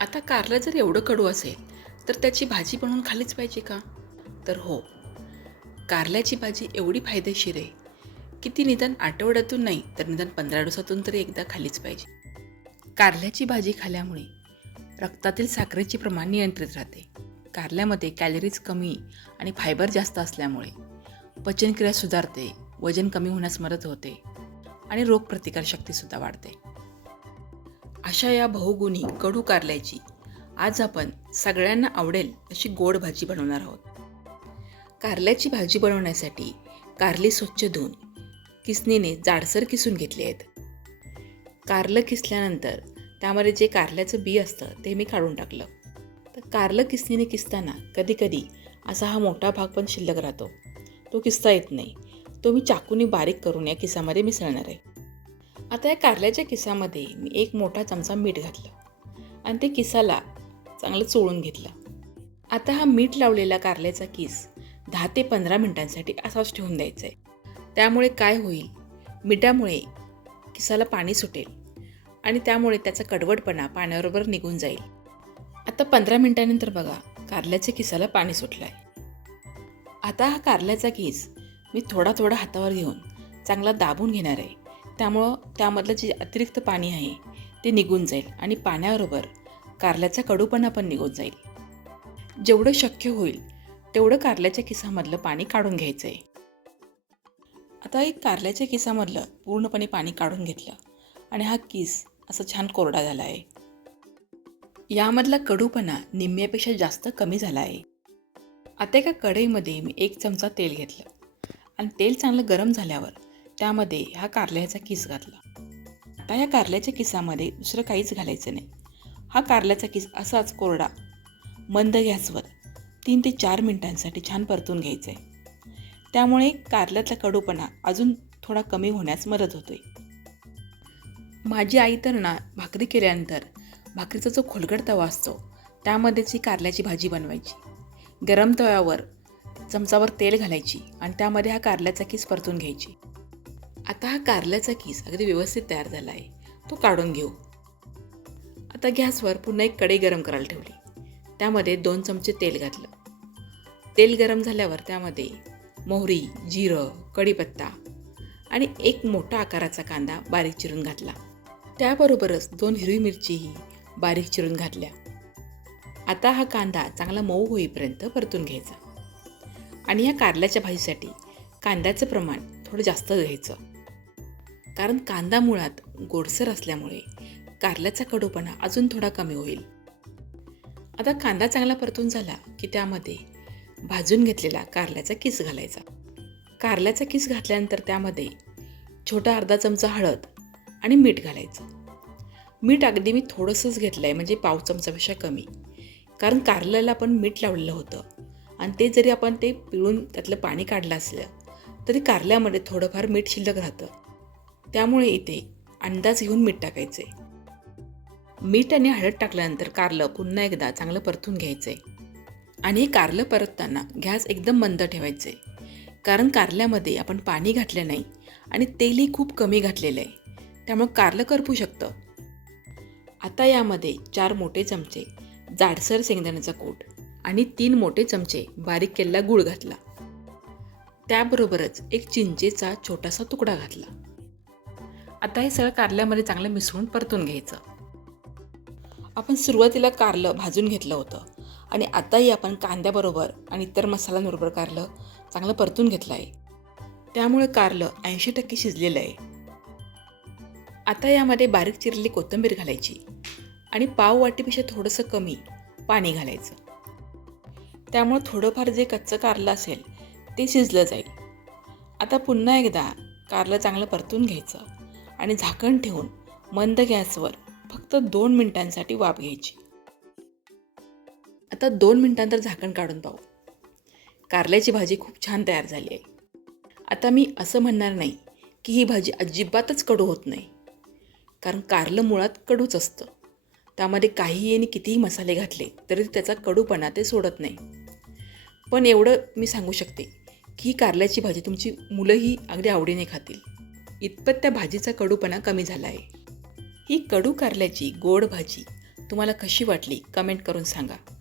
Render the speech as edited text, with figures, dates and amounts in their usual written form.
आता कारलं जर एवढं कडू असेल तर त्याची भाजी बनवून खाल्लीच पाहिजे का? तर हो, कारल्याची भाजी एवढी फायदेशीर आहे की ती निदान आठवड्यातून नाही तर निदान 15 दिवसातून तरी एकदा खाल्लीच पाहिजे. कारल्याची भाजी खाल्ल्यामुळे रक्तातील साखरेचे प्रमाण नियंत्रित राहते. कारल्यामध्ये कॅलरीज कमी आणि फायबर जास्त असल्यामुळे पचनक्रिया सुधारते, वजन कमी होण्यास मदत होते आणि रोगप्रतिकारशक्तीसुद्धा वाढते. अशा या बहुगुणी कडू कारल्याची आज आपण सगळ्यांना आवडेल अशी गोड भाजी बनवणार आहोत. कारल्याची भाजी बनवण्यासाठी कारली स्वच्छ धुवून किसणीने जाडसर किसून घेतली आहेत. कारलं किसल्यानंतर त्यामध्ये जे कारल्याचं बी असतं ते मी काढून टाकलं. तर कारलं किसणीने किसताना कधीकधी असा हा मोठा भाग पण शिल्लक राहतो, तो किसता येत नाही. तो मी चाकूने बारीक करून या किसामध्ये मिसळणार आहे. आता या कारल्याच्या किसामध्ये मी एक मोठा चमचा मीठ घातलं आणि ते किसाला चांगलं चोळून घेतलं. आता हा मीठ लावलेला कारल्याचा किस 10 ते 15 मिनिटांसाठी असाच ठेवून द्यायचा आहे. त्यामुळे काय होईल, मिठामुळे किसाला पाणी सुटेल आणि त्यामुळे त्याचा कडवटपणा पाण्याबरोबर निघून जाईल. आता 15 मिनिटांनंतर बघा, कारल्याच्या किसाला पाणी सुटलं आहे. आता हा कारल्याचा किस मी थोडा थोडा हातावर घेऊन चांगला दाबून घेणार आहे. त्यामुळं त्यामधलं जे अतिरिक्त पाणी आहे ते निघून जाईल आणि पाण्याबरोबर कारल्याचा कडूपणा पण निघून जाईल. जेवढं शक्य होईल तेवढं कारल्याच्या किसामधलं पाणी काढून घ्यायचं आहे. आता एक कारल्याच्या किसामधलं पूर्णपणे पाणी काढून घेतलं आणि हा किस असा छान कोरडा झाला आहे. यामधला कडूपणा निम्म्यापेक्षा जास्त कमी झाला आहे. आता एका कढईमध्ये मी 1 चमचा तेल घेतलं आणि तेल चांगलं गरम झाल्यावर त्यामध्ये हा कारल्याचा किस घातला. आता या कारल्याच्या किसामध्ये दुसरं काहीच घालायचं नाही. हा कारल्याचा किस असाच कोरडा मंद गॅसवर 3 ते 4 मिनिटांसाठी छान परतून घ्यायचा आहे. त्यामुळे कारल्यातला कडूपणा अजून थोडा कमी होण्यास मदत होते. माझी आई तर ना, भाकरी केल्यानंतर भाकरीचा जो खोलगट तवा असतो त्यामध्येच ही कारल्याची भाजी बनवायची. गरम तव्यावर चमचावर तेल घालायची आणि त्यामध्ये हा कारल्याचा किस परतून घ्यायची. आता हा कारल्याचा किस अगदी व्यवस्थित तयार झाला आहे, तो काढून घेऊ. आता गॅसवर पुन्हा एक कढई गरम करायला ठेवली. त्यामध्ये 2 चमचे तेल घातलं. तेल गरम झाल्यावर त्यामध्ये मोहरी, जिरं, कढीपत्ता आणि एक मोठा आकाराचा कांदा बारीक चिरून घातला. त्याबरोबरच 2 हिरवी मिरचीही बारीक चिरून घातल्या. आता हा कांदा चांगला मऊ होईपर्यंत परतून घ्यायचा आणि या कारल्याच्या भाजीसाठी कांद्याचं प्रमाण थोडं जास्त घ्यायचं, कारण कांदा मुळात गोडसर असल्यामुळे कारल्याचा कडूपणा अजून थोडा कमी होईल. आता कांदा चांगला परतून झाला की त्यामध्ये भाजून घेतलेला कारल्याचा किस घालायचा. कारल्याचा किस घातल्यानंतर त्यामध्ये छोटा अर्धा चमचा हळद आणि मीठ घालायचं. मीठ अगदी मी थोडंसंच घेतलं आहे, म्हणजे पाव चमचापेक्षा कमी, कारण कारल्याला आपण मीठ लावलेलं होतं आणि ते जरी आपण ते पिळून त्यातलं पाणी काढलं असलं तरी कारल्यामध्ये थोडंफार मीठ शिल्लक राहतं. त्यामुळे इथे अंदाज घेऊन मीठ टाकायचं आहे. मीठ आणि हळद टाकल्यानंतर कारलं पुन्हा एकदा चांगलं परतून घ्यायचं आहे आणि हे कारलं परतताना गॅस एकदम मंद ठेवायचं आहे, कारण कारल्यामध्ये आपण पाणी घातलं नाही आणि तेलही खूप कमी घातलेलं आहे, त्यामुळे कारलं करपू शकतं. आता यामध्ये 4 मोठे चमचे जाडसर शेंगदाण्याचा कूट आणि 3 मोठे चमचे बारीक केलेला गूळ घातला. त्याबरोबरच एक चिंचेचा छोटासा तुकडा घातला. आता हे सगळं कारल्यामध्ये चांगलं मिसळून परतून घ्यायचं. आपण सुरुवातीला कारलं भाजून घेतलं होतं आणि आताही आपण कांद्याबरोबर आणि इतर मसाल्यांबरोबर कारलं चांगलं परतून घेतलं आहे. त्यामुळे कारलं 80% शिजलेलं आहे. आता यामध्ये बारीक चिरलेली कोथिंबीर घालायची आणि पाव वाटीपेक्षा थोडंसं कमी पाणी घालायचं. त्यामुळे थोडंफार जे कच्चं कारलं असेल ते शिजलं जाईल. आता पुन्हा एकदा कारलं चांगलं परतून घ्यायचं आणि झाकण ठेवून मंद गॅसवर फक्त 2 मिनिटांसाठी वाफ घ्यायची. आता 2 मिनिटांनंतर झाकण काढून पाहू. कारल्याची भाजी खूप छान तयार झाली आहे. आता मी असं म्हणणार नाही की ही भाजी अजिबातच कडू होत नाही, कारण कारलं मुळात कडूच असतं. त्यामध्ये काहीही आणि कितीही मसाले घातले तरी त्याचा कडूपणा ते सोडत नाही. पण एवढं मी सांगू शकते की ही कारल्याची भाजी तुमची मुलंही अगदी आवडीने खातील, इतपत त्या भाजीचा कडूपणा कमी झाला आहे. ही कडू कारल्याची गोड भाजी तुम्हाला कशी वाटली कमेंट करून सांगा.